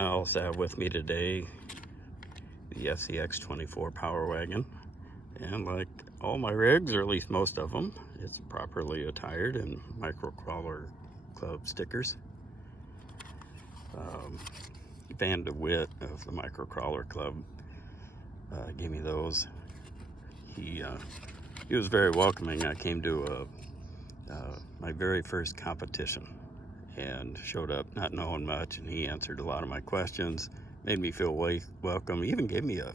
I also have with me today the FCX24 Power Wagon, and like all my rigs, or at least most of them, it's properly attired in microcrawler club stickers. Van DeWitt of the microcrawler club gave me those. He was very welcoming. I came to my very first competition and showed up not knowing much, and he answered a lot of my questions, made me feel welcome. He even gave me a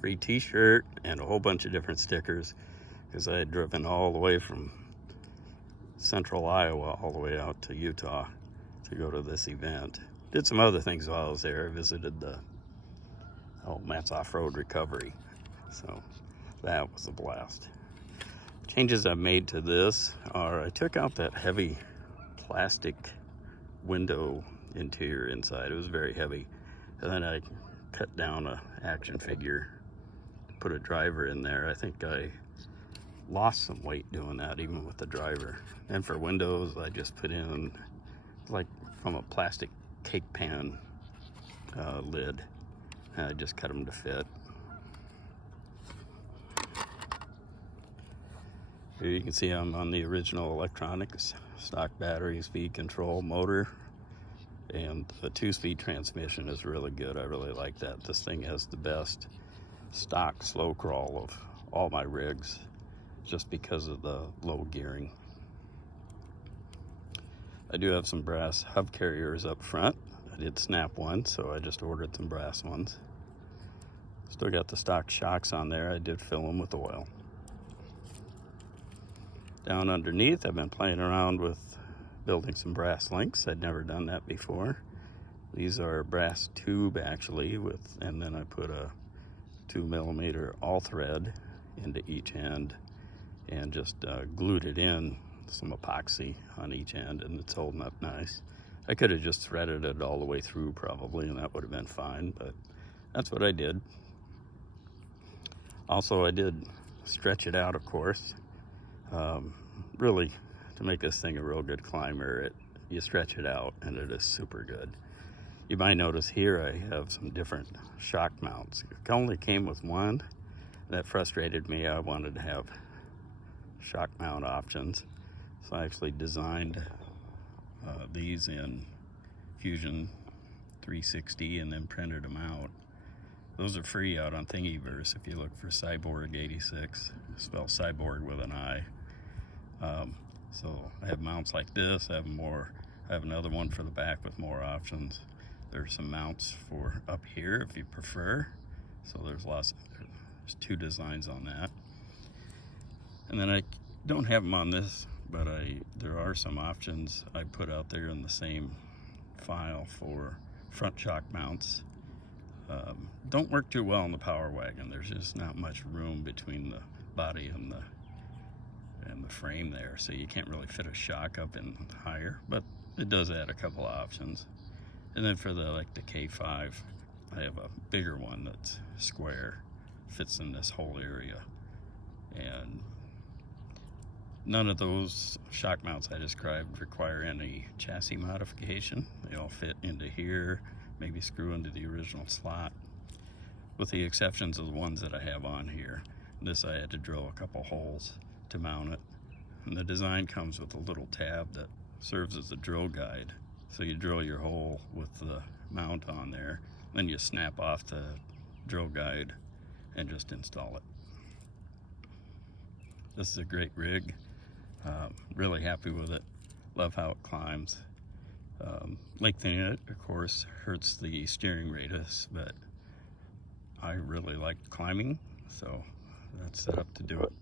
free t-shirt and a whole bunch of different stickers, because I had driven all the way from central Iowa all the way out to Utah to go to this event. Did some other things while I was there. I visited the Matt's Off-Road Recovery, so that was a blast. Changes I made to this are I took out that heavy plastic window interior inside. It was very heavy, and then I cut down a action figure, put a driver in there. I think I lost some weight doing that, even with the driver. And for windows, I just put in like from a plastic cake pan lid. And I just cut them to fit. Here you can see I'm on the original electronics, stock battery, speed control, motor, and the 2-speed transmission is really good. I really like that. This thing has the best stock slow crawl of all my rigs, just because of the low gearing. I do have some brass hub carriers up front. I did snap one, so I just ordered some brass ones. Still got the stock shocks on there. I did fill them with oil. Down underneath, I've been playing around with building some brass links. I'd never done that before. These are brass tube actually, and then I put a 2mm all thread into each end and just glued it in, some epoxy on each end, and it's holding up nice. I could have just threaded it all the way through probably, and that would have been fine, but that's what I did. Also, I did stretch it out, of course. Really, to make this thing a real good climber, you stretch it out and it is super good. You might notice here I have some different shock mounts. It only came with one. That frustrated me. I wanted to have shock mount options, so I actually designed these in Fusion 360 and then printed them out. Those are free out on Thingiverse if you look for Cyborg 86, spell Cyborg with an I. So I have mounts like this. I have another one for the back with more options. There's some mounts for up here if you prefer. So there's two designs on that. And then I don't have them on this, but there are some options I put out there in the same file for front shock mounts. Don't work too well in the Power Wagon. There's just not much room between the body and the frame there, so you can't really fit a shock up in higher, but it does add a couple of options. And then for the K5, I have a bigger one that's square, fits in this whole area, and none of those shock mounts I described require any chassis modification. They all fit into here, maybe screw into the original slot, with the exceptions of the ones that I have on here. This I had to drill a couple holes to mount it. And the design comes with a little tab that serves as a drill guide. So you drill your hole with the mount on there, then you snap off the drill guide and just install it. This is a great rig. Really happy with it. Love how it climbs. Lengthening it, of course, hurts the steering radius, but I really like climbing, so that's set up to do it.